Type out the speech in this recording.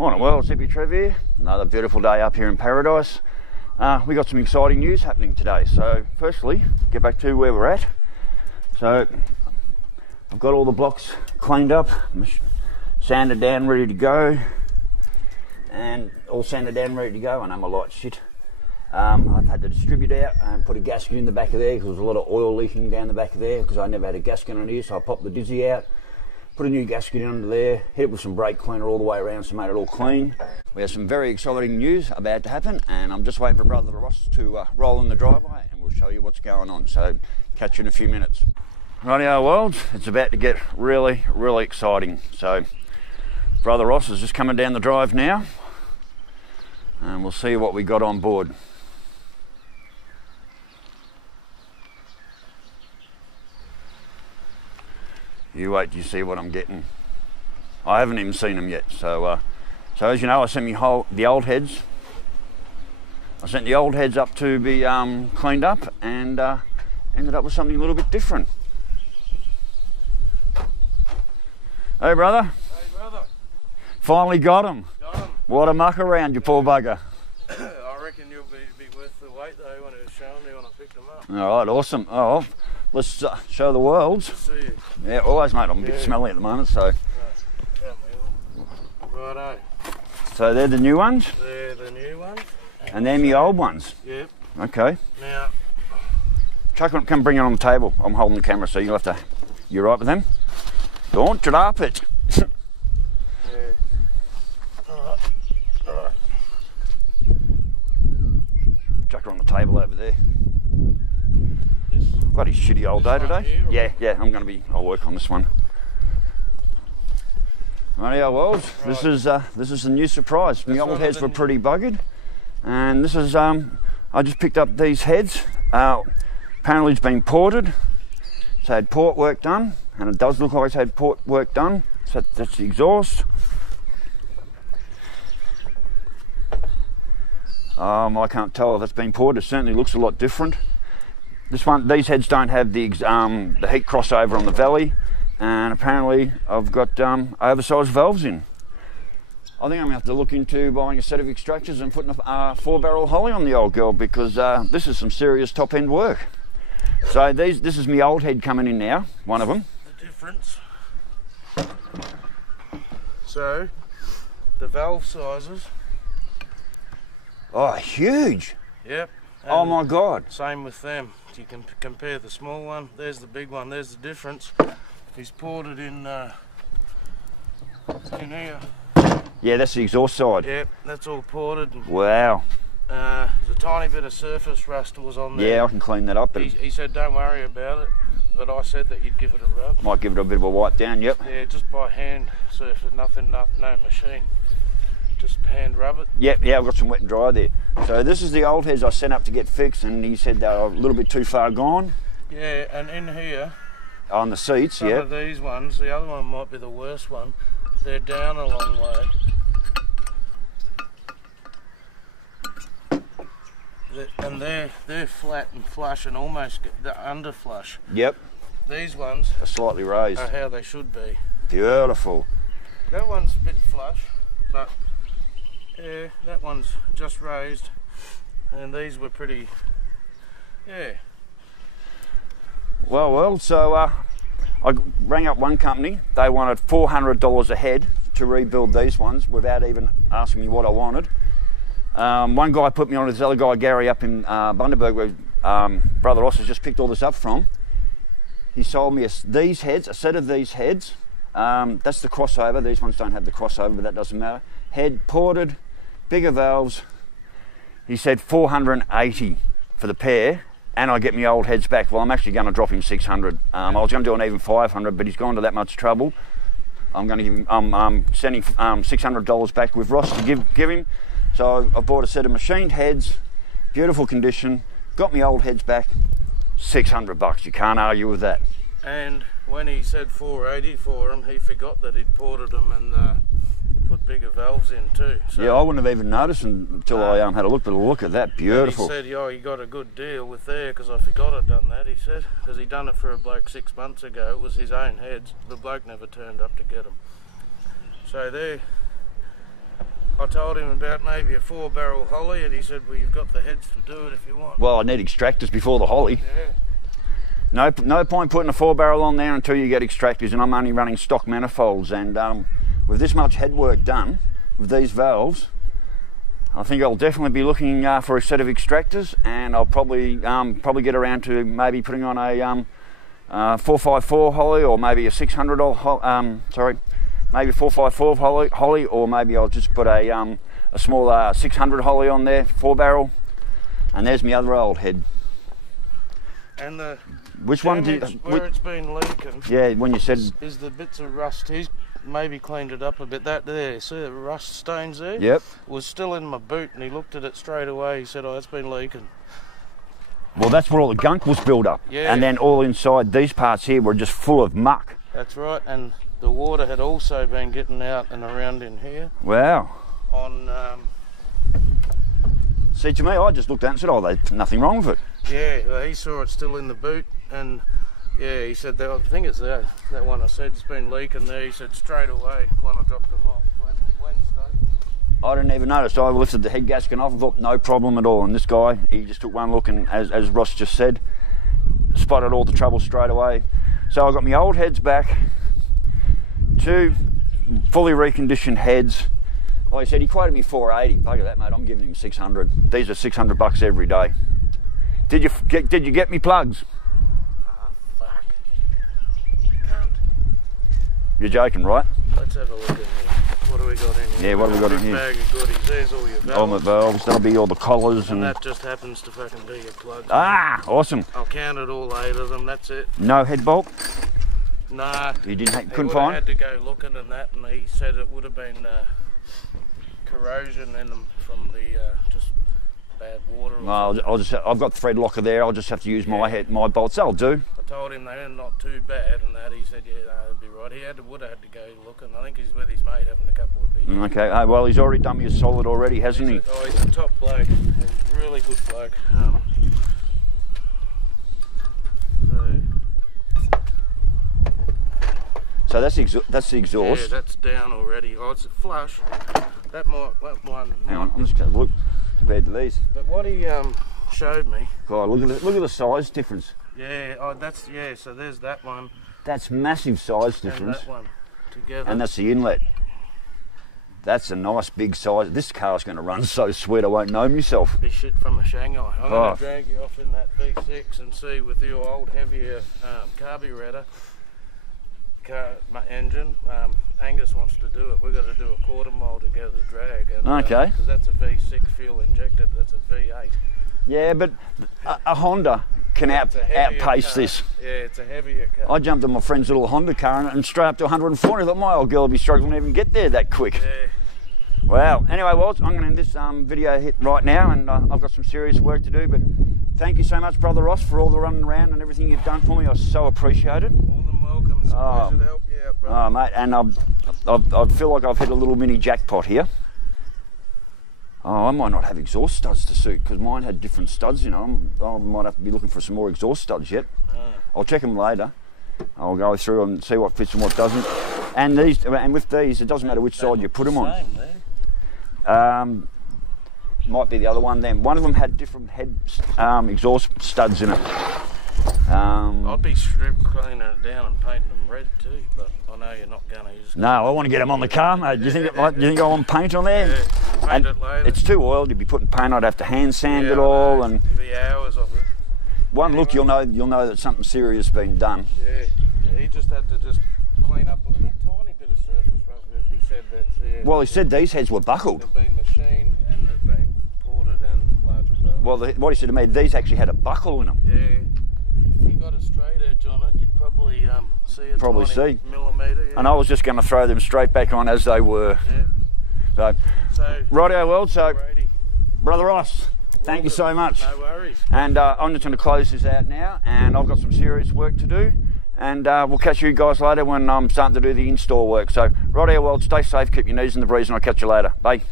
Morning, well, it's Hippy Trev here. Another beautiful day up here in paradise. We got some exciting news happening today. So, firstly, get back to where we're at. So, I've got all the blocks cleaned up, sanded down, ready to go, and all sanded down, ready to go. I know my light's shit. I've had the distributor out and put a gasket in the back of there because there was a lot of oil leaking down the back of there because I never had a gasket on here, so I popped the dizzy out. Put a new gasket in under there, hit it with some brake cleaner all the way around, so made it all clean. We have some very exciting news about to happen, and I'm just waiting for Brother Ross to roll in the driveway, and we'll show you what's going on. So, catch you in a few minutes. Rightio, world, it's about to get really, really exciting. So, Brother Ross is just coming down the drive now, and we'll see what we got on board. You wait till you see what I'm getting. I haven't even seen them yet. So as you know, I sent the old heads. I sent the old heads up to be cleaned up, and ended up with something a little bit different. Hey, brother. Hey, brother. Finally got them. Got them. What a muck around, you poor bugger. I reckon you'll be worth the wait though when it was showing me when I picked them up. All right, awesome. Oh, let's show the world. See you. Yeah, always, mate. I'm a bit smelly at the moment, so. Righto. So they're the new ones? They're the new ones. And they're the old ones? Yep. Okay. Now. Chuck, come bring it on the table. I'm holding the camera, so you'll have to. You right with them? Don't drop it. Yeah. Alright. Alright. Chuck her on the table over there. Bloody shitty old day today. Yeah, I'll work on this one. Rightio, world. Right. This is a new surprise. The old heads were pretty buggered, and this is I just picked up these heads. Apparently it's been ported. So I had port work done, and it does look like it's had port work done. So that's the exhaust. I can't tell if it's been ported. It certainly looks a lot different. These heads don't have the heat crossover on the valley, and apparently I've got oversized valves in. I think I'm going to have to look into buying a set of extractors and putting a 4-barrel Holly on the old girl, because this is some serious top-end work. So this is my old head coming in now, one of them. The difference. So, the valve sizes. Oh, huge. Yep. Oh my God. Same with them. You can compare the small one. There's the big one. There's the difference. He's ported in here. Yeah, that's the exhaust side. Yep, that's all ported. Wow. There's a tiny bit of surface rust was on there. Yeah, I can clean that up. But he said don't worry about it, but I said that you'd give it a rub. Might give it a bit of a wipe down, yep. Yeah, just by hand surface, no machine. Just hand rub it. Yep, yeah, I've got some wet and dry there. So this is the old heads I sent up to get fixed, and he said they were a little bit too far gone. Yeah, and in here, on the seats, some of these ones, the other one might be the worst one, they're down a long way. And they're flat and flush and almost under flush. Yep. These ones are slightly raised. Are how they should be. Beautiful. That one's a bit flush, but yeah, that one's just raised, and these were pretty, yeah. Well, so I rang up one company. They wanted $400 a head to rebuild these ones without even asking me what I wanted. One guy put me on this other guy, Gary, up in Bundaberg, where Brother Ross has just picked all this up from. He sold me these heads, a set of these heads. That's the crossover. These ones don't have the crossover, but that doesn't matter. Head ported, bigger valves. He said $480 for the pair, and I get my old heads back. Well, I'm actually going to drop him $600. I was going to do an even $500, but he's gone to that much trouble. I'm going to give him. I'm sending $600 back with Ross to give him. So I bought a set of machined heads, beautiful condition. Got my old heads back, $600. You can't argue with that. And when he said $480 for them, he forgot that he'd ported them and put bigger valves in too. So yeah, I wouldn't have even noticed until I had a look. But look at that, beautiful. He said, "Yo, you got a good deal with there," because I forgot I'd done that. He said, because he done it for a bloke 6 months ago. It was his own heads. The bloke never turned up to get them. So I told him about maybe a 4-barrel holly, and he said, well, you've got the heads to do it if you want. Well, I need extractors before the holly. Yeah. No point putting a 4-barrel on there until you get extractors, and I'm only running stock manifolds. And with this much head work done with these valves, I think I'll definitely be looking for a set of extractors, and I'll probably get around to maybe putting on a 454 holly, or maybe a 600 maybe 454 holly, or maybe I'll just put a small 600 holly on there, 4-barrel. And there's my other old head. And the which one did where it's been leaking? Yeah, when you said is the bits of rust. He's maybe cleaned it up a bit. That there, see the rust stains there? Yep. Was still in my boot, and he looked at it straight away. He said, "Oh, it's been leaking." Well, that's where all the gunk was built up. Yeah. And then all inside these parts here were just full of muck. That's right, and the water had also been getting out and around in here. Wow. On. See, to me, I just looked at it and said, "Oh, there's nothing wrong with it." Yeah, well, he saw it still in the boot, and yeah, he said, I think it's that one I said, it's been leaking there. He said straight away when I dropped them off Wednesday. I didn't even notice. I lifted the head gasket off and thought, no problem at all. And this guy, he just took one look and, as Ross just said, spotted all the trouble straight away. So I got my old heads back, 2 fully reconditioned heads. Like I said, he quoted me 480. Bugger that, mate. I'm giving him 600. These are $600 every day. Did you get me plugs? Fuck. Can't. You're joking, right? Let's have a look in here. What do we got in here? Yeah, what have we got in here? Bag of goodies. There's all your valves. All my valves. That'll be all the collars And that just happens to fucking be your plugs. Ah, awesome. I'll count it all 8 of them. That's it. No head bolt. Nah. You didn't. He Couldn't find. had to go looking and that, and he said it would have been corrosion in them from the just bad water. Well, I've got the thread locker there. I'll just have to use my bolts. That'll do. I told him they're not too bad, and that he said, yeah, that'd be right. He would have had to go looking. I think he's with his mate having a couple of beers. Okay. Well, he's already done me a solid already, hasn't he? He's a top bloke. He's a really good bloke. So that's the exhaust. Yeah, that's down already. Oh, it's a flush. That one. Hang on, I'm just going to look compared to these. But what he showed me. God, look at the size difference. Yeah. So there's that one. That's massive size difference. And that one together. And that's the inlet. That's a nice big size. This car's going to run so sweet I won't know myself. Be shit from a Shanghai. I'm going to drag you off in that V6 and see with your old heavier carburetor. My engine, Angus wants to do it. We've got to do a 1/4 mile to go to the drag. And, okay. Because that's a V6 fuel injected. That's a V8. Yeah, but a Honda can outpace this. Yeah, it's a heavier car. I jumped on my friend's little Honda car and straight up to 140. I thought my old girl would be struggling to even get there that quick. Yeah. Wow. Anyway, Waltz, I'm going to end this video hit right now, and I've got some serious work to do. But thank you so much, Brother Ross, for all the running around and everything you've done for me. I so appreciate it. More than welcome. It's a pleasure to help you out, brother. Oh, mate, and I feel like I've hit a little mini jackpot here. Oh, I might not have exhaust studs to suit because mine had different studs, you know. I might have to be looking for some more exhaust studs yet. I'll check them later. I'll go through and see what fits and what doesn't. And with these, it doesn't matter which side you put them on. Might be the other one then. One of them had different head exhaust studs in it. I'd be strip cleaning it down and painting them red too, but I know you're not going to. No, I want to get them on the car, mate. Do you think I want paint on there? Yeah, paint it later. It's too oiled. You'd be putting paint. I'd have to hand sand it all, and it'd be hours of it. One look, you'll know that something serious has been done. Yeah, he just had to clean up a little tiny bit of surface rough. He said that. Yeah, well, he said these heads were buckled. They've been machined and they've been ported and larger valves. Well, what he said to me, these actually had a buckle in them. Yeah. If you got a straight edge on it, you'd probably see a tiny millimetre. Yeah. And I was just going to throw them straight back on as they were. Yeah. So rightio, world. So, Brady. Brother Ross, thank you so much. No worries. And I'm just going to close this out now, and I've got some serious work to do. And we'll catch you guys later when I'm starting to do the install work. So, rightio, world. Stay safe, keep your knees in the breeze, and I'll catch you later. Bye.